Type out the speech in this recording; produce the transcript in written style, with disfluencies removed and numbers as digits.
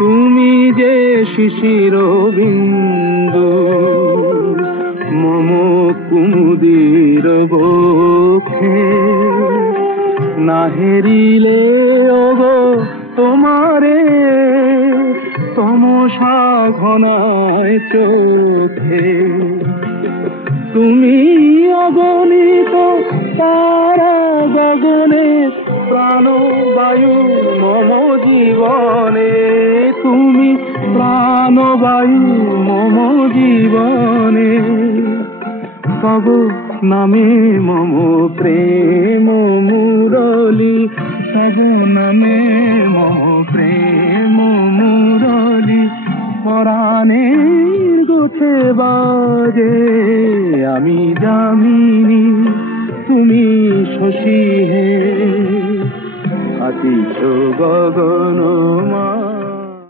তুমি যে শিশির বিন্দু মম কুমুদির বক্ষে, না হেরিলে ওগো তোমারে তমসা ঘনায় চোখে। তুমি অগণিত তারা গগনে প্রাণবায়ু মম জীবনে, তুমি প্রাণবায়ু মম জীবনে। তব নামে মম প্রেম মুরলী, তব নামে মম প্রেম মুরলী, পরাণে গুছে বাজে। আমি যামিনী তুমি শশী হে, আতিশ গগন মা।